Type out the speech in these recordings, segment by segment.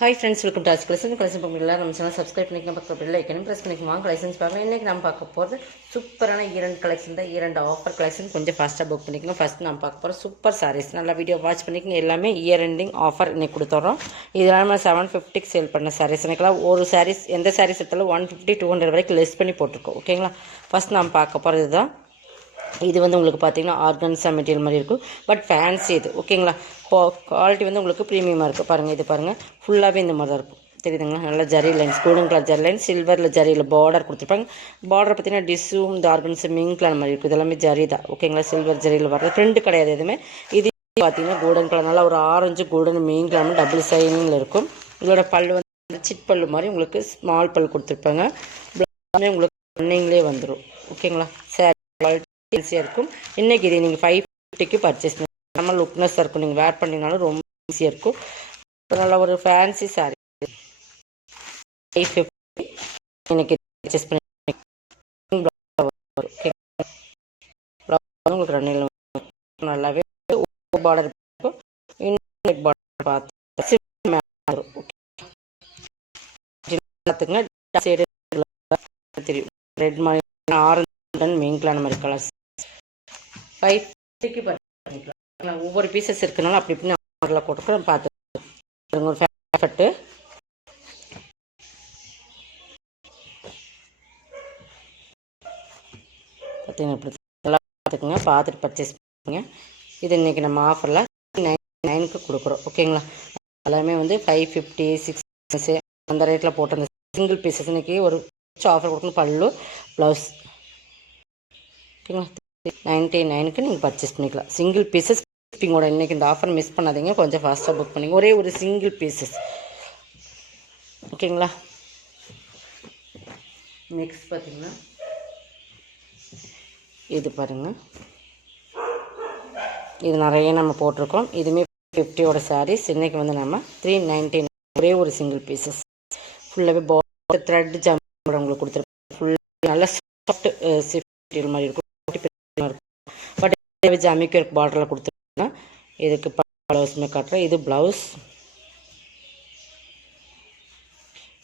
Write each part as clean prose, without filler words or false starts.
Hi friends, welcome to Ask Collection. Collection பண்ணிக்கலாம். நம்ம channel subscribe பண்ணிக்கலாம். பக்கத்துல பெல் ஐகானை பிரஸ் பண்ணிக்கலாம். கலெக்ஷன்ஸ் பார்க்கலாம். இன்னைக்கு நம்ம பார்க்க போகிறது சூப்பரான இரண்டு கலெக்ஷன் தான். இரண்டு ஆஃபர் கலெக்ஷன் கொஞ்சம் ஃபாஸ்ட்டாக புக் பண்ணிக்கலாம். ஃபர்ஸ்ட் நம்ம பார்க்க போகிறோம் சூப்பர் சாரீஸ். நல்லா வீடியோ வாட்ச் பண்ணிக்கங்க. எல்லாமே இயர் எண்டிங் ஆஃபர் இன்னைக்கு கொடுத்துறோம். இதெல்லாம் நம்ம 750க்கு சேல் பண்ண சாரீஸ். எனக்குலாம் ஒரு சாரீஸ் எந்த சாரீஸ் எடுத்தாலும் 150 200 வரைக்கும் லெஸ் பண்ணி போட்டிருக்கோம். ஓகேங்களா? ஃபர்ஸ்ட் நம்ம பார்க்க போகிறது தான். இது வந்து உங்களுக்கு பார்த்தீங்கன்னா ஆர்கன்ஸா மெட்டீரியல் மாதிரி இருக்கும். பட் ஃபேன்சி இது. ஓகேங்களா? குவாலிட்டி வந்து உங்களுக்கு ப்ரீமியமாக இருக்குது. பாருங்கள், இது பாருங்கள், ஃபுல்லாகவே இந்த மாதிரி தான் இருக்கும். தெரியுதுங்களா? நல்ல zari lines, golden colour zari line, சில்வரில் ஜரியில் பார்டர் கொடுத்துருப்பாங்க. பார்டர் பார்த்தீங்கன்னா டிஷ்ஷும் இந்த ஆர்கன்ஸு மிங் கலர் மாதிரி இருக்கும். இதெல்லாமே ஜரி தான். ஓகேங்களா? சில்வர் ஜரியில் வர்றது ப்ரிண்ட் கிடையாது எதுவுமே. இது பார்த்தீங்கன்னா கோல்டன் கலர், நல்லா ஒரு ஆரஞ்சு கோல்டன் மிங் கலர் டபுள் சைனிங்கில் இருக்கும். இதோட பல்லு வந்து சிட் பல்லு மாதிரி உங்களுக்கு ஸ்மால் பல் கொடுத்துருப்பாங்க. உங்களுக்கு ரன்னிங்லேயே வந்துடும். ஓகேங்களா? சாரி ஈஸியாக இருக்கும். இன்றைக்கி இது நீங்கள் 550க்கு பர்ச்சேஸ் பண்ணி நம்ம லுக்னஸாக இருக்கும். நீங்கள் வேர் பண்ணிங்கனாலும் ரொம்ப ஈஸியாக இருக்கும். நல்ல ஒரு ஃபேன்சி சாரீ 550 இன்னைக்கு பர்ச்சேஸ் பண்ணி உங்களுக்கு ரன்னில் நல்லாவே பார்டர் இருக்கும். இன்னும் பார்டர் பார்த்து பார்த்துங்க. தெரியும் ரெட் மாதிரி ஆரஞ்சு மெயின்களான மாதிரி கலர்ஸ் 550க்கு பண்ணிக்கலாம். ஒவ்வொரு பீசஸ் இருக்குனாலும் அப்படி இப்படின்னு ஆர்டரில் போட்டுக்கிறேன். பார்த்து ஒரு ஃபேஃபட்டு பார்த்தீங்கன்னா இப்படி எல்லாம் பார்த்துக்குங்க. பார்த்துட்டு பர்ச்சேஸ் பண்ணுங்க. இது இன்றைக்கி நம்ம ஆஃபரில் 9க்கு கொடுக்குறோம். ஓகேங்களா? எல்லாமே வந்து 550 6 அந்த ரேட்டில் போட்டு அந்த சிங்கிள் பீசஸ் இன்றைக்கி ஒரு ஆஃபர் கொடுக்கணும். பல்லு ப்ளவுஸ் ஓகேங்களா? 99க்கு நீங்கள் பர்ச்சேஸ் பண்ணிக்கலாம். சிங்கிள் பீசஸ் ஷிப்பிங்கோட. இன்றைக்கி இந்த ஆஃபர் மிஸ் பண்ணாதீங்க. கொஞ்சம் ஃபாஸ்ட்டாக புக் பண்ணிங்க. ஒரே ஒரு சிங்கிள் பீசஸ். ஓகேங்களா? நெக்ஸ்ட் பார்த்தீங்கன்னா இது பாருங்கள். இது நிறைய நம்ம போட்டிருக்கோம். இதுவுமே 50யோட சாரீஸ். இன்றைக்கி வந்து நம்ம 399 ஒரே ஒரு சிங்கிள் பீசஸ். ஃபுல்லாகவே பார்டர் த்ரெட் ஜாம் உங்களுக்கு கொடுத்துருக்கோம். ஃபுல்லாக நல்ல சாஃப்ட் மெட்டீரியல் மாதிரி இருக்கும். பட் ஜாமிக்கு ஒரு பார்டரில் கொடுத்துருக்கோன்னா இதுக்கு ப்ளவுஸுமே காட்டுறேன். இது ப்ளவுஸ்,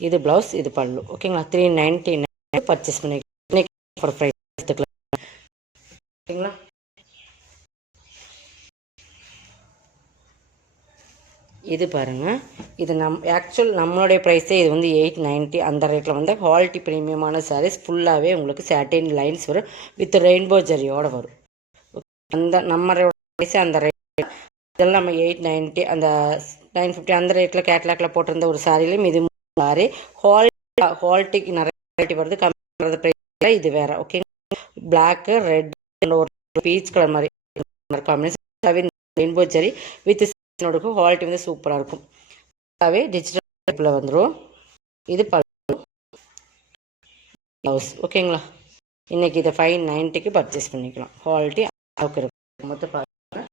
இது ப்ளவுஸ், இது பல்லு. ஓகேங்களா? 399 பர்ச்சேஸ் பண்ணிக்கலாம். ஃபார் ப்ரைஸ் எடுத்துக்கலாம். ஓகேங்களா? இது பாருங்கள். இது ஆக்சுவல் நம்மளுடைய ப்ரைஸே இது வந்து 890 அந்த ரேட்டில் வந்து குவாலிட்டி ப்ரீமியமான சாரீஸ். ஃபுல்லாகவே உங்களுக்கு சாட்டின் லைன்ஸ் வரும் வித் ரெயின்போ ஜரியோடு வரும். அந்த நம்ம ப்ரைஸே அந்த ரேட். இதெல்லாம் நம்ம 890 அந்த 950 அந்த ரேட்டில் கேட்லாக்கில் போட்டிருந்த ஒரு சாரிலையும் இது சாரி குவாலிட்டிக்கு நிறைய குவாலிட்டி வருது. கம்மி ப்ரைஸில் இது வேறு. ஓகே, பிளாக்கு ரெட் ஒரு பீச் கலர் மாதிரி combination rainbow zari with quality வந்து சூப்பராக இருக்கும். டிஜிட்டல் டைப்பில் வந்துடும். இது ப்ளவுஸ். ஓகேங்களா? இன்றைக்கி இதை 590க்கு பர்ச்சேஸ் பண்ணிக்கலாம். குவாலிட்டி அளவுக்கு இருக்கும். மொத்தம் பாருங்கள்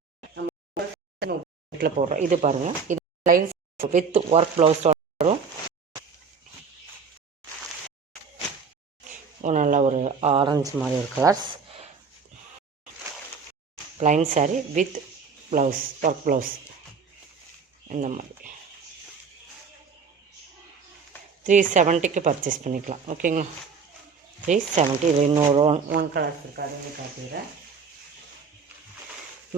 நம்ம போடுறோம். இது பாருங்கள், இது லைன்ஸ் வித் ஒர்க் ப்ளவுஸ் வரும். நல்ல ஒரு ஆரஞ்சு மாதிரி ஒரு colours plain sorry with blouse work blouse. இந்த மாதிரி 370க்கு பர்ச்சேஸ் பண்ணிக்கலாம். ஓகேங்களா? 370. இது இன்னொரு ஒன் கலர்ஸ் இருக்குது, அதுவே காட்டுகிறேன்.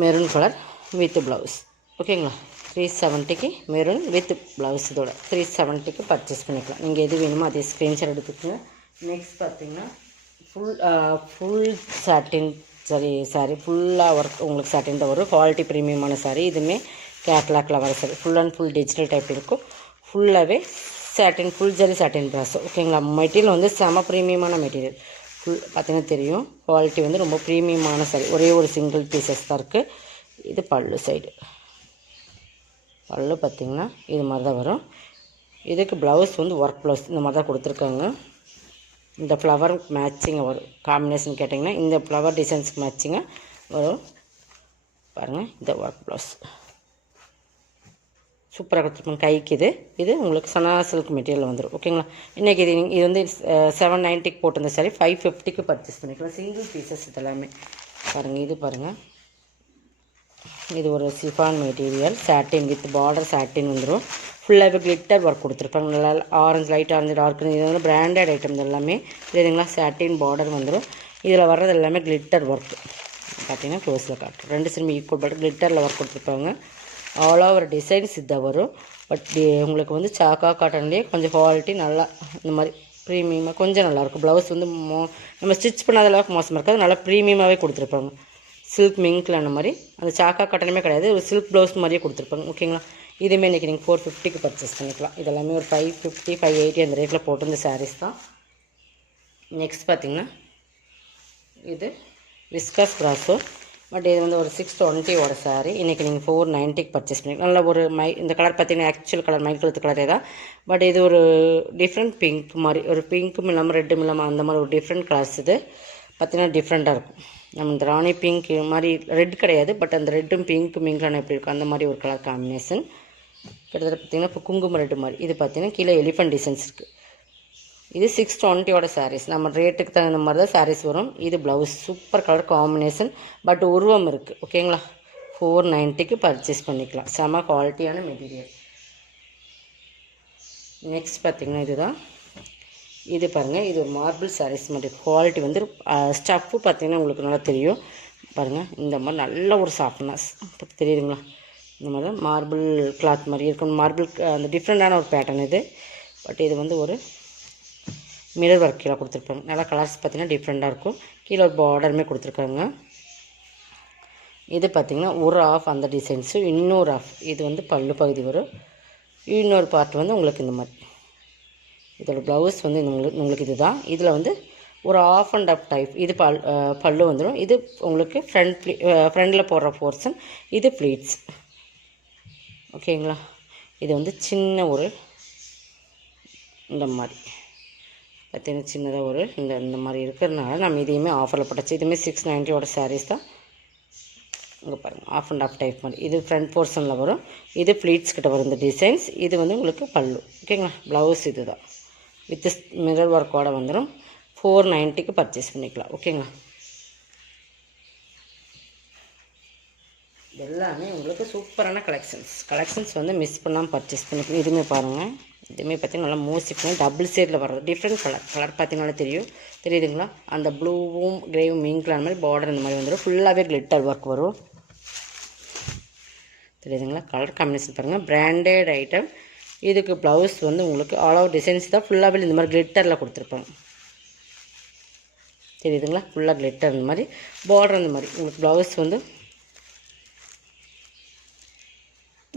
Maroon colour with blouse. ஓகேங்களா? 370க்கு மெரூன் வித் ப்ளவுஸ். இதோட 370க்கு பர்ச்சேஸ் பண்ணிக்கலாம். நீங்கள் எது வேணுமோ அதே ஸ்க்ரீன்ஷாட் எடுத்துக்கோங்க. நெக்ஸ்ட் பார்த்தீங்கன்னா ஃபுல் சாட்டின் சாரி ஃபுல்லாக ஒர்க் உங்களுக்கு சாட்டின் தான் வரும். குவாலிட்டி ப்ரீமியமான சாரி. இதுவுமே கேட்லாக்கில் வர sari. Full and full digital type இருக்கும். ஃபுல்லாகவே சாட்டின், ஃபுல் ஜரி சாட்டின் ப்ராஸ். ஓகேங்களா? மெட்டீரியல் வந்து செம ப்ரீமியமான மெட்டீரியல். ஃபுல் பார்த்தீங்கன்னா தெரியும். குவாலிட்டி வந்து ரொம்ப ப்ரீமியமான சாரி. ஒரே ஒரு சிங்கிள் பீசஸ் தான் இருக்குது. இது பல்லு சைடு. பல்லு பார்த்திங்கன்னா இது மாதிரி தான் வரும். இதுக்கு ப்ளவுஸ் வந்து ஒர்க் ப்ளவுஸ் இந்த மாதிரி தான் கொடுத்துருக்காங்க. இந்த ஃப்ளவர் மேட்சிங்காக வரும். காம்பினேஷன் கேட்டிங்கன்னா இந்த ஃப்ளவர் டிசைன்ஸ்க்கு மேட்சிங்காக வரும். பாருங்கள், இந்த ஒர்க் ப்ளவுஸ் சூப்பராக கொடுத்துருப்பாங்க கைக்கு. இது உங்களுக்கு சனா சில்க் மெட்டீரியல் வந்துடும். ஓகேங்களா? இன்றைக்கி இது வந்து 790க்கு போட்டிருந்த சாரி 550க்கு பர்ச்சேஸ் பண்ணிக்கலாம். சிங்கிள் பீசஸ் இதெல்லாமே. பாருங்கள், இது பாருங்கள், இது ஒரு chiffon material satin with border satin வந்துடும். ஃபுல்லாகவே கிளிட்டர் ஒர்க் கொடுத்துருப்பாங்க. நல்லா ஆரஞ்சு, லைட் ஆரஞ்சு, டார்க், இது வந்து பிராண்டட் ஐட்டம் எல்லாமே. தெரியுதுங்களா? சாட்டின் பார்டர் வந்துடும். இதில் வர்றது எல்லாமே கிளிட்டர் ஒர்க். பார்த்தீங்கன்னா க்ளோஸில் காட்டும். 2 சைடுமே ஈக்குவல் பட் கிளிட்டரில் ஒர்க் கொடுத்துருப்பாங்க. ஆல் ஓவர் டிசைன்ஸ் இதாக வரும். பட் உங்களுக்கு வந்து சாக்கா காட்டன்லேயே கொஞ்சம் குவாலிட்டி நல்லா இந்த மாதிரி ப்ரீமியமாக கொஞ்சம் நல்லாயிருக்கும். ப்ளவுஸ் வந்து நம்ம ஸ்டிச் பண்ணாத அளவுக்கு மோசமாக இருக்காது. நல்லா ப்ரீமியமாகவே கொடுத்துருப்பாங்க. சில்க் மிங்க்கில் அந்த மாதிரி அந்த சாக்கா காட்டனுமே கிடையாது, ஒரு சில்க் ப்ளவுஸ் மாதிரியே கொடுத்துருப்பாங்க. ஓகேங்களா? இதுவுமே இன்றைக்கி நீங்கள் 450க்கு பர்ச்சேஸ் பண்ணிக்கலாம். இதெல்லாமே ஒரு 550, 580 அந்த ரேட்டில் போட்டு இந்த சாரீஸ் தான். நெக்ஸ்ட் பார்த்திங்கன்னா இது விஸ்கஸ் ப்ராஸோ. பட் இது வந்து ஒரு 620 சாரீ. இன்றைக்கி நீங்கள் 490க்கு பர்ச்சேஸ் பண்ணிக்கலாம். நல்ல ஒரு இந்த கலர் பார்த்திங்கன்னா ஆக்சுவல் கலர் மை கழுத்து கலரே தான். பட் இது ஒரு டிஃப்ரெண்ட் பிங்க் மாதிரி, ஒரு பிங்க்கும் இல்லாமல் ரெட்டும் இல்லாமல் அந்த மாதிரி ஒரு டிஃப்ரெண்ட் கலர்ஸ். இது பார்த்திங்கன்னா டிஃப்ரெண்ட்டாக இருக்கும். நம்ம இந்த ராணி பிங்க் மாதிரி ரெட் கிடையாது, பட் அந்த ரெட்டும் பிங்க்கும் மிங்க்லான எப்படி இருக்கும் அந்த மாதிரி ஒரு கலர் காம்பினேஷன். கிட்டத்தட்ட பார்த்திங்கன்னா இப்போ குங்குமம் ரெட்டு மாதிரி. இது பார்த்திங்கன்னா கீழே எலிஃபண்ட் டிசைன்ஸ் இருக்குது. இது 620 சாரீஸ். நம்ம ரேட்டுக்கு தகுந்த மாதிரி தான் சாரீஸ் வரும். இது blouse super colour combination, but உருவம் இருக்குது. ஓகேங்களா? 490க்கு பர்ச்சேஸ் பண்ணிக்கலாம். செம குவாலிட்டியான மெட்டீரியல். நெக்ஸ்ட் பார்த்திங்கன்னா இதுதான். இது பாருங்கள், இது ஒரு மார்பிள் சாரீஸ் மாதிரி. குவாலிட்டி வந்து ஸ்டஃப்பு பார்த்திங்கன்னா உங்களுக்கு நல்லா தெரியும். பாருங்கள், இந்த மாதிரி நல்ல ஒரு சாஃப்ட்னஸ் தெரியுதுங்களா? இந்த மாதிரி தான் மார்பிள் கிளாத் மாதிரி இருக்கும். மார்பிள் அந்த டிஃப்ரெண்ட்டான ஒரு பேட்டர்ன் இது. பட் இது வந்து ஒரு மிரர் ஒர்க் கீழே கொடுத்துருப்பாங்க. நல்லா கலர்ஸ் பார்த்திங்கன்னா டிஃப்ரெண்ட்டாக இருக்கும். கீழே ஒரு பார்டருமே கொடுத்துருக்காங்க. இது பார்த்திங்கன்னா ஒரு ஆஃப் அந்த டிசைன்ஸு, இன்னொரு ஆஃப் இது வந்து பல்லு பகுதி வரும். இன்னொரு பார்ட் வந்து உங்களுக்கு இந்த மாதிரி. இதோட ப்ளவுஸ் வந்து உங்களுக்கு இது தான். இதில் வந்து ஒரு ஆஃப் அண்ட் ஆஃப் டைப். இது பல்லு வந்துடும். இது உங்களுக்கு ஃப்ரண்டில் போடுற போர்ஷன். இது ப்ளீட்ஸ். ஓகேங்களா? இது வந்து சின்ன ஒரு இந்த மாதிரி பார்த்தீங்கன்னா சின்னதாக ஒரு இந்த மாதிரி இருக்கிறதுனால நம்ம இதையுமே ஆஃபரில் போட்டாச்சு. இதுவுமே 690 சாரீஸ் தான். இங்கே பாருங்கள், ஆஃப் அண்ட் ஆஃப் டைப் மாதிரி. இது ஃப்ரண்ட் போர்ஷனில் வரும். இது ப்ளீட்ஸ் கிட்ட வரும் இந்த டிசைன்ஸ். இது வந்து உங்களுக்கு பல்லு. ஓகேங்களா? ப்ளவுஸ் இது தான் வித் மிரர் ஒர்க்கோடு வந்துடும். 490க்கு பர்ச்சேஸ் பண்ணிக்கலாம். ஓகேங்களா? எல்லாமே உங்களுக்கு சூப்பரான கலெக்ஷன்ஸ் வந்து மிஸ் பண்ணாமல் பர்ச்சேஸ் பண்ணிக்கலாம். இதுவுமே பாருங்கள், இதுவுமே பார்த்திங்கன்னா நல்லா மூசிஃப்னா டபுள் ஷேடில் வர்றது. டிஃப்ரெண்ட் கலர் பார்த்திங்கனாலே தெரியுதுங்களா? அந்த ப்ளூவும் கிரேவும் மிங்க்லான மாதிரி பார்டர் இந்த மாதிரி வந்துடும். ஃபுல்லாகவே கிளிட்டர் ஒர்க் வரும். தெரியுதுங்களா? கலர் காம்பினேஷன் பாருங்கள், பிராண்டட் ஐட்டம். இதுக்கு ப்ளவுஸ் வந்து உங்களுக்கு ஆல் ஓவர் டிசைன்ஸ் தான். ஃபுல்லாகவே இந்த மாதிரி கிளிட்டரில் கொடுத்துருப்பாங்க. தெரியுதுங்களா? ஃபுல்லாக கிளிட்டர் இந்த மாதிரி பார்டர் இந்த மாதிரி. உங்களுக்கு ப்ளவுஸ் வந்து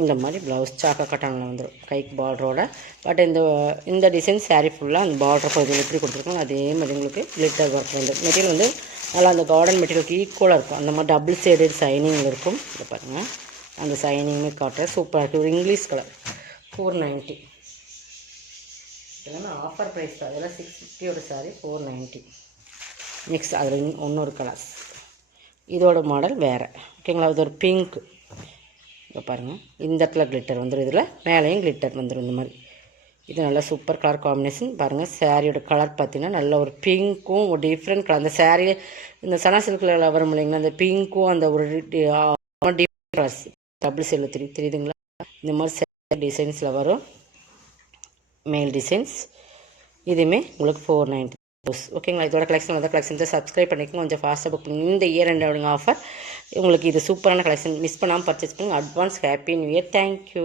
இந்த மாதிரி ப்ளவுஸ் சாக்கா கட்டானில் வந்துடும் கைக்கு பார்டரோட. பட் இந்த டிசைன் சாரீ ஃபுல்லாக அந்த பார்டர் பகுதியில் எப்படி கொடுத்துருக்கோம் அதே மாதிரி உங்களுக்கு கிளிட்டர் ஒர்க் வந்து மெட்டீரியல் வந்து நல்லா அந்த கார்டன் மெட்டீரியலுக்கு ஈக்குவலாக இருக்கும். அந்த மாதிரி டபுள் ஷேடட் சைனிங்கில் இருக்கும். இதை பாருங்கள், அந்த சைனிங்குமே காட்டுற சூப்பராக இருக்குது. ஒரு இங்கிலீஷ் கலர் 490. இதெல்லாம் ஆஃபர் ப்ரைஸ் தான். இதெல்லாம் 650 சாரீ 490. நெக்ஸ்ட் அதில் இன்னொரு கலர்ஸ். இதோட மாடல் வேறு. ஓகேங்களா? இது ஒரு பிங்க். இப்போ பாருங்கள், இந்த இடத்துல கிளிட்டர் வந்துடும். இதில் மேலேயும் கிளிட்டர் வந்துடும் இந்த மாதிரி. இது நல்லா சூப்பர் கலர் காம்பினேஷன். பாருங்கள், சாரியோட கலர் பார்த்திங்கன்னா நல்ல ஒரு பிங்க்கும் ஒரு டிஃப்ரெண்ட் கலர். அந்த சாரீ இந்த சனா சில்கில் வரும் இல்லைங்களா, அந்த பிங்க்கும் அந்த ஒரு டிஃப்ரெண்ட் கலர்ஸ் டபுள் சேலில் தெரியுதுங்களா? இந்த மாதிரி சாரீ டிசைன்ஸில் வரும் மேல் டிசைன்ஸ். இதுவுமே உங்களுக்கு 490. ஓகேங்களா? இதோட கலெக்ஷன் அந்த கலெக்ஷன்ஸை சப்ஸ்கிரைப் பண்ணிக்கோங்க. கொஞ்சம் ஃபாஸ்ட்டாக புக் பண்ணுங்க. இந்த இயர் எண்ட் ஆஃபர் உங்களுக்கு இது சூப்பரான கலெக்ஷன். மிஸ் பண்ணாமல் பர்ச்சேஸ் பண்ணுங்கள். Advance happy new year. Thank you.